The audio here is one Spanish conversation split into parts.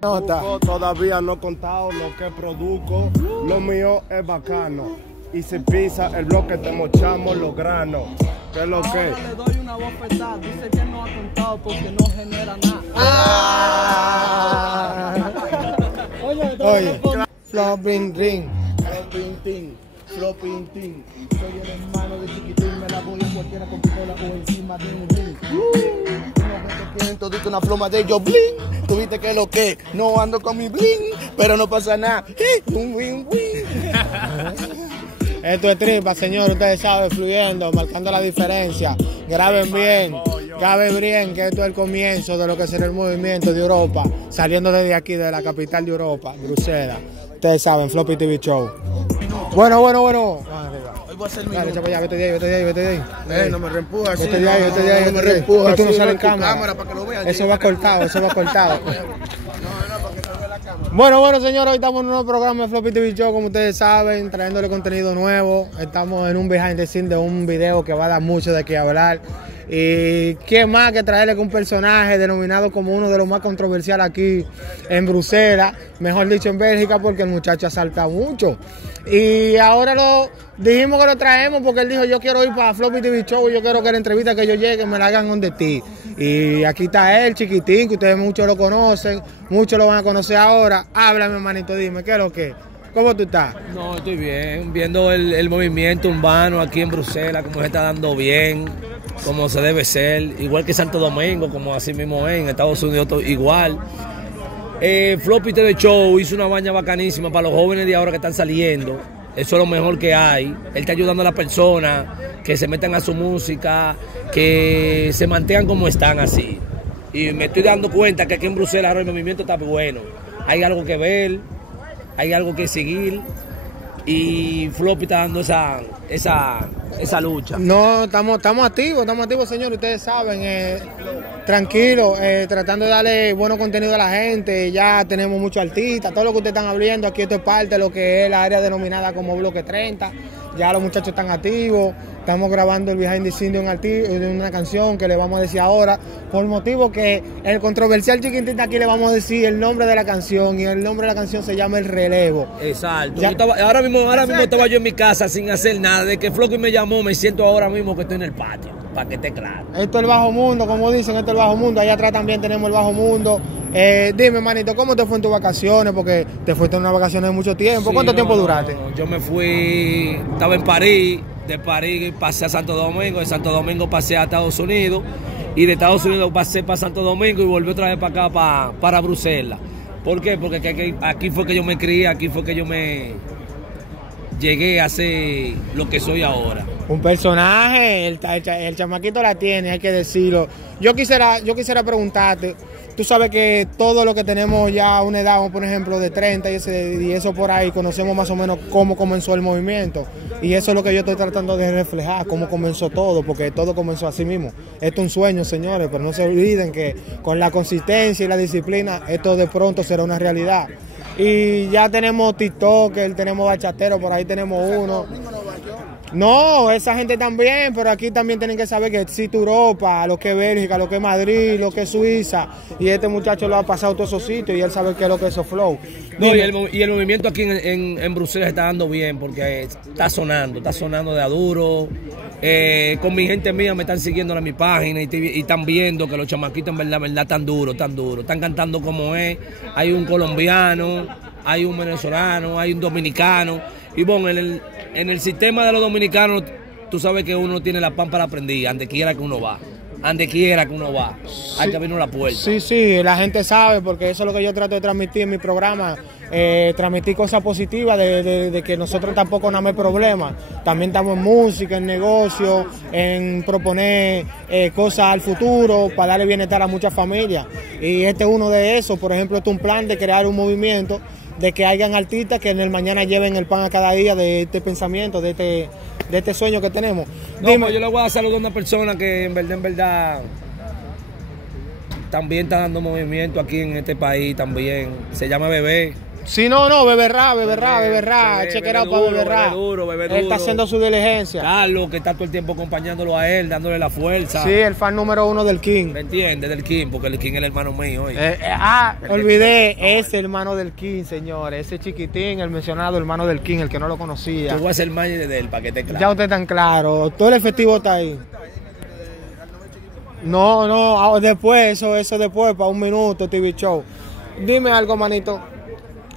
Todavía no he contado lo que produzco. Lo mío es bacano. Y si pisa el bloque te mochamos los granos. ¿Qué es lo que? Ahora le doy una bofetada. Dice que no ha contado porque no genera nada. Oye, Flopping Ring. Flopping Ting. Soy el hermano de Chiquitín. Me la voy a cualquiera con pistola o encima de un ring. Todito una pluma de ellos, bling. Tuviste que lo que no ando con mi bling, pero no pasa nada. Un win win. Esto es tripa, señor, ustedes saben, fluyendo, marcando la diferencia. Graben bien, que esto es el comienzo de lo que será el movimiento de Europa, saliendo desde aquí, de la capital de Europa, Bruselas. Ustedes saben, Floppy TV Show. Bueno. Hoy voy a hacer mi Dale, chapa, ya, vete de ahí. No me reempujas. Vete de ahí. No me reempujas. Esto no sale en cámara. Para que lo vean. Eso va cortado. Bueno, señores, hoy estamos en un nuevo programa de Floppy TV Show, como ustedes saben, trayéndole contenido nuevo. Estamos en un behind the scene de un video que va a dar mucho de qué hablar. Y qué más que traerle que un personaje denominado como uno de los más controversiales aquí en Bruselas, mejor dicho en Bélgica, porque el muchacho asalta mucho. Y ahora dijimos que lo traemos porque él dijo: yo quiero ir para Floppy TV Show, yo quiero que la entrevista que yo llegue me la hagan donde ti. Y aquí está él, Chiquitín, que ustedes muchos lo conocen, muchos lo van a conocer ahora. Háblame, hermanito, dime, ¿qué es lo que? ¿Cómo tú estás? No, estoy bien, viendo el movimiento urbano aquí en Bruselas, cómo se está dando bien, como se debe ser, igual que Santo Domingo, como así mismo es, en Estados Unidos igual. Floppy TV Show hizo una baña bacanísima para los jóvenes de ahora que están saliendo. Eso es lo mejor que hay. Él está ayudando a las personas que se metan a su música, que se mantengan como están así. Y me estoy dando cuenta que aquí en Bruselas ahora el movimiento está bueno. Hay algo que ver, hay algo que seguir. Y Floppy está dando esa lucha. No, estamos activos, señor, ustedes saben, tranquilo, tratando de darle bueno contenido a la gente. Ya tenemos muchos artistas, todo lo que ustedes están hablando aquí, esto es parte de lo que es la área denominada como Bloque 30. Ya los muchachos están activos, estamos grabando el behind the scene de una canción que le vamos a decir ahora, por motivo que el controversial Chiquitín aquí le vamos a decir el nombre de la canción, y el nombre de la canción se llama El Relevo. Exacto. Ahora mismo estaba yo en mi casa sin hacer nada, de que Floppy me llamó, me siento ahora mismo que estoy en el patio, para que esté claro. Esto es el bajo mundo, como dicen, esto es el bajo mundo, allá atrás también tenemos el bajo mundo. Dime, manito, ¿cómo te fue en tus vacaciones? Porque te fuiste en unas vacaciones de mucho tiempo. Sí, ¿Cuánto tiempo duraste? Yo me fui, estaba en París, de París pasé a Santo Domingo, de Santo Domingo pasé a Estados Unidos, y de Estados Unidos pasé para Santo Domingo y volví otra vez para acá, para Bruselas. ¿Por qué? Porque aquí fue que yo me crié, aquí fue que yo me llegué a ser lo que soy ahora. Un personaje, el chamaquito la tiene, hay que decirlo. Yo quisiera preguntarte, tú sabes que todo lo que tenemos ya una edad, por ejemplo, de 30 y eso por ahí, conocemos más o menos cómo comenzó el movimiento. Y eso es lo que yo estoy tratando de reflejar, cómo comenzó todo, porque todo comenzó así mismo. Esto es un sueño, señores, pero no se olviden que con la consistencia y la disciplina, esto de pronto será una realidad. Y ya tenemos TikToker, tenemos bachateros, por ahí tenemos uno. No, esa gente también, pero aquí también tienen que saber que existe Europa, lo que es Bélgica, lo que es Madrid, lo que es Suiza. Y este muchacho lo ha pasado todos esos sitios y él sabe qué es lo que es esos flow. No, y el movimiento aquí en Bruselas está dando bien porque está sonando de a duro. Con mi gente mía me están siguiendo en mi página y están viendo que los chamaquitos en verdad están duros. Están cantando como es. Hay un colombiano, hay un venezolano, hay un dominicano. Y bueno, en el sistema de los dominicanos, tú sabes que uno tiene la pámpara prendida, donde quiera que uno va. Hay que abrirnos la puerta. Sí, la gente sabe, porque eso es lo que yo trato de transmitir en mi programa. Transmitir cosas positivas de que nosotros tampoco no hay problemas. También estamos en música, en negocio, en proponer cosas al futuro para darle bienestar a muchas familias. Y este es uno de esos. Por ejemplo, este es un plan de crear un movimiento de que hayan artistas que en el mañana lleven el pan a cada día de este pensamiento, de este sueño que tenemos. No, dime. Pues yo le voy a saludar a una persona que en verdad también está dando movimiento aquí en este país también. Se llama Bebé. Sí, no, beberrá, chequeado para beberrá. Bebe duro. Él está haciendo su diligencia. Carlos, que está todo el tiempo acompañándolo a él, dándole la fuerza. Sí, el fan número 1 del King. ¿Me entiendes? Del King, porque el King es el hermano mío. Olvidé, es el hermano del King, señores. Ese chiquitín, el mencionado hermano del King, el que no lo conocía. Yo voy a ser manager de él, para que esté claro. Ya usted está claro, todo el efectivo está ahí. No, después, eso después, para un minuto, TV Show. Dime algo, manito.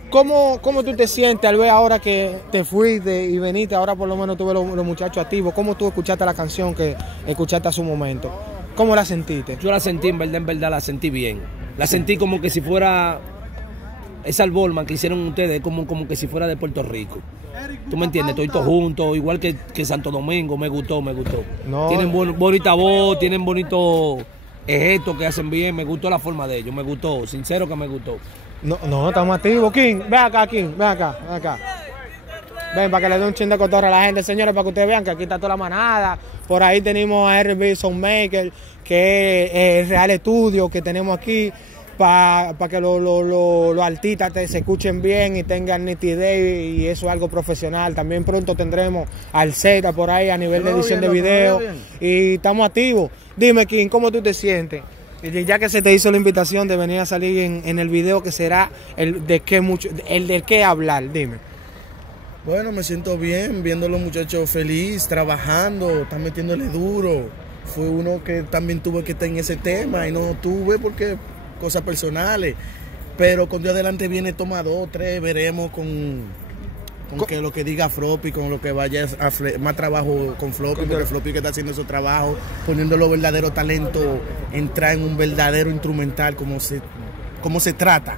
¿Cómo tú te sientes al ver ahora que te fuiste y veniste? Ahora por lo menos tuve los muchachos activos. ¿Cómo tú escuchaste la canción que escuchaste a su momento? ¿Cómo la sentiste? Yo la sentí, en verdad la sentí bien. La sentí como que si fuera esa Alborman que hicieron ustedes, como que si fuera de Puerto Rico. ¿Tú me entiendes? Todos juntos, igual que Santo Domingo, me gustó. No. Tienen bonita voz, tienen bonito gestos que hacen bien, me gustó la forma de ellos, me gustó, sincero que me gustó. No, estamos activos. King, ven acá, King, ven acá. Ven, para que le dé un chin de cotorra a la gente, señores, para que ustedes vean que aquí está toda la manada. Por ahí tenemos a R&B Soundmaker, que es el Real Estudio que tenemos aquí, para que los artistas se escuchen bien y tengan nitidez, y eso es algo profesional. También pronto tendremos al Z por ahí a nivel de edición de video, y estamos activos. Dime, King, ¿cómo tú te sientes? Ya que se te hizo la invitación de venir a salir en el video, que será el del que hablar, dime. Bueno, me siento bien viendo a los muchachos feliz, trabajando, están metiéndole duro. Fue uno que también tuve que estar en ese tema y no tuve porque cosas personales. Pero con Dios adelante viene toma 2, 3, veremos con que lo que diga Floppy, con lo que vaya a más trabajo con Floppy, porque Floppy que está haciendo su trabajo, poniendo los verdaderos talentos, entrar en un verdadero instrumental como se trata,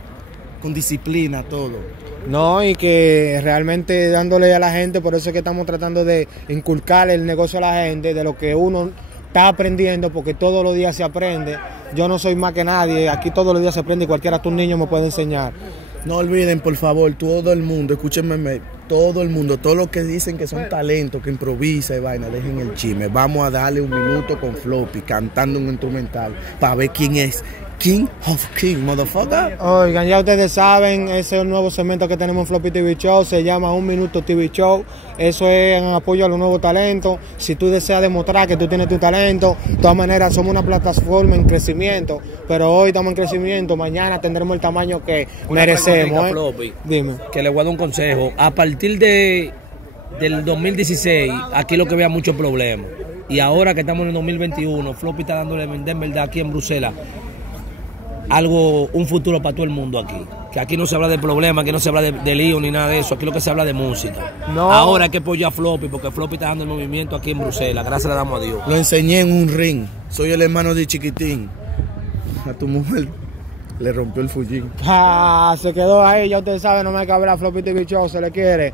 con disciplina, todo. No, y que realmente dándole a la gente, por eso es que estamos tratando de inculcar el negocio a la gente, de lo que uno está aprendiendo, porque todos los días se aprende. Yo no soy más que nadie, aquí todos los días se aprende y cualquiera, tu niño me puede enseñar. No olviden, por favor, todo el mundo, escúchenme, todo el mundo, todos los que dicen que son talentos, que improvisa y vaina, dejen el chisme. Vamos a darle un minuto con Floppy, cantando un instrumental, para ver quién es King of King, motherfucker. Oigan, ya ustedes saben, ese es el nuevo segmento que tenemos en Floppy TV Show, se llama Un Minuto TV Show. Eso es en apoyo a los nuevos talentos. Si tú deseas demostrar que tú tienes tu talento, de todas maneras somos una plataforma en crecimiento, pero hoy estamos en crecimiento, mañana tendremos el tamaño que merecemos. Floppy, dime. Que le voy a dar un consejo. A partir del 2016, aquí lo que vea muchos problemas. Y ahora que estamos en el 2021, Floppy está dándole en verdad aquí en Bruselas un futuro para todo el mundo aquí. Que aquí no se habla de problemas, que no se habla de lío ni nada de eso. Aquí lo que se habla de música. No. Ahora hay que apoyar a Floppy, porque Floppy está dando el movimiento aquí en Bruselas. Gracias le damos a Dios. Lo enseñé en un ring. Soy el hermano de Chiquitín. A tu mujer le rompió el fullín. Se quedó ahí, ya ustedes saben, no me hay que hablar, Floppy TV Show, se le quiere.